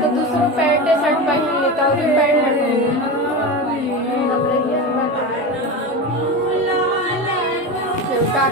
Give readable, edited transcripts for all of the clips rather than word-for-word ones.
तो दूसरों pant shirt पहन लेता और पैंट का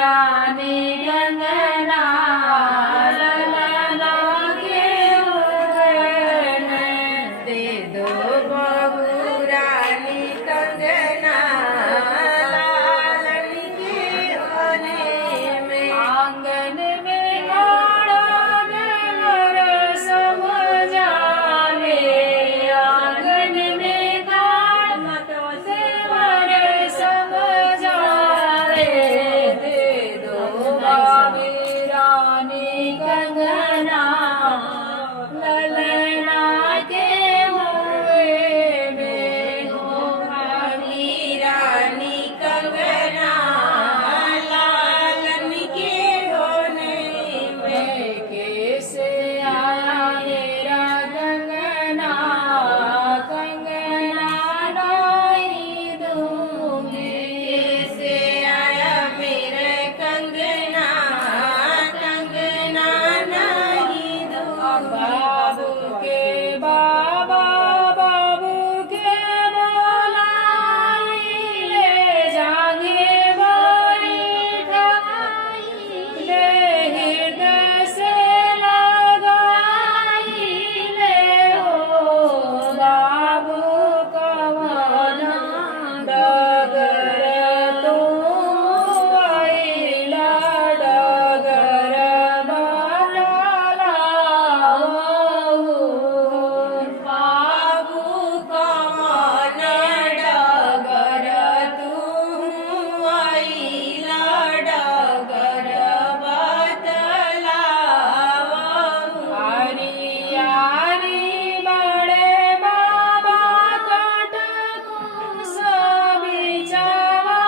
रानी कंगना ललना के उड़न दे दो बहू रानी कंगना लालन के होने में आंगन में खड़ा देवर समझावे आंगन में खड़ा देवर समझावे दे दो बाबी रानी कंगना ललना के हुए में हो भाभी रानी कंगना लालन के होने में कैसे आया मेरा कंगना कंगना नहीं दूंगी कैसे आया मेरे कंगना कंगना नहीं दूंगी बाबू के बाबा बाबू के बोलाई ले जाएंगे बैठाई ले हृदय से लगाई ले हो बाबू कवन डगर तू आइला डगर बाबू कवन डगर तू आइला डगर हरियारी बड़े बाबा कटकू सभी चावा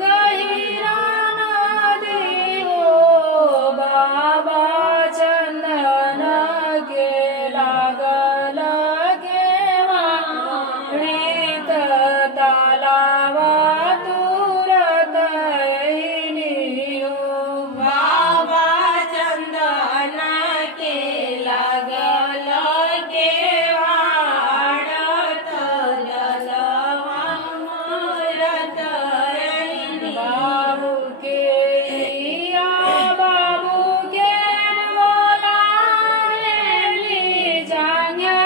गहिरा नदी हो बाबा चंदन के लागल के मृत तालावा तुरत हो बाबा चंदन के लागल के वाड़त जलवा मूरत बाबू के बाबू के बोलाएली जांगे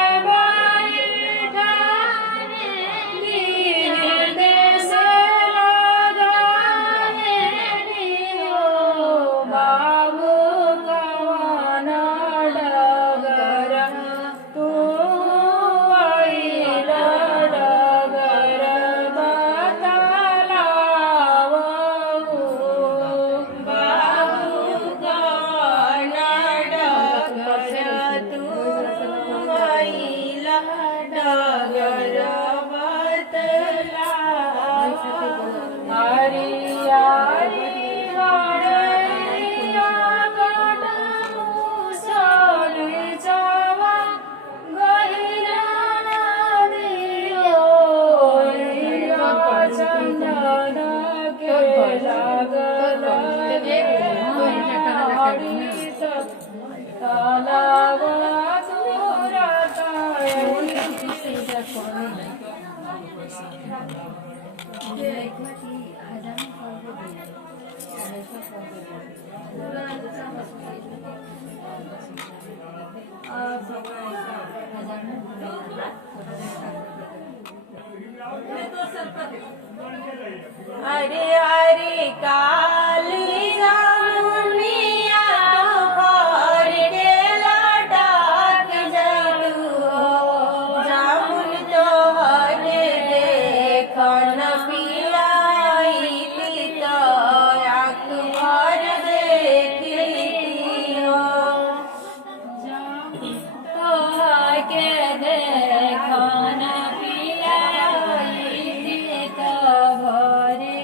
बैठाने हृदय से लगाएली हो बाबू कवन डगर तू आइला डगर बतलावो बाबू कवन डगर तू आइला डगर बतलावो हरियारी बड़ैया कटकू सभी चावा गहिरा नदी हो चंदन के लागल के हरित तालावा तुरत अरे अरे काली जामुनिया दोपहर के लटक जादू जामुन तोहर देखन पियाइली तो आँख भर देखली हो तोहर के देखन पियाइली तो भरे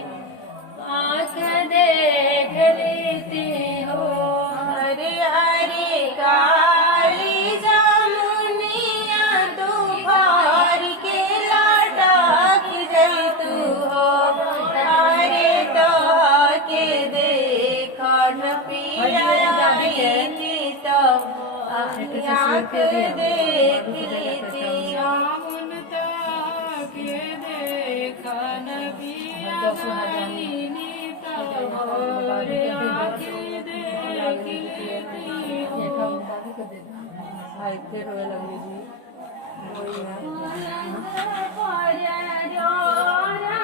आँख देख लेती हो हरे हरे काली जामुनिया दोपहर के लटक जैतू हो हरे तो के देखन पियाइली तो आँख देख लेती जामुन तो के देखन पियाइली तो और आंखें देख लेती हो इतने रोए लगे जी वही है। आनंद पर जोरा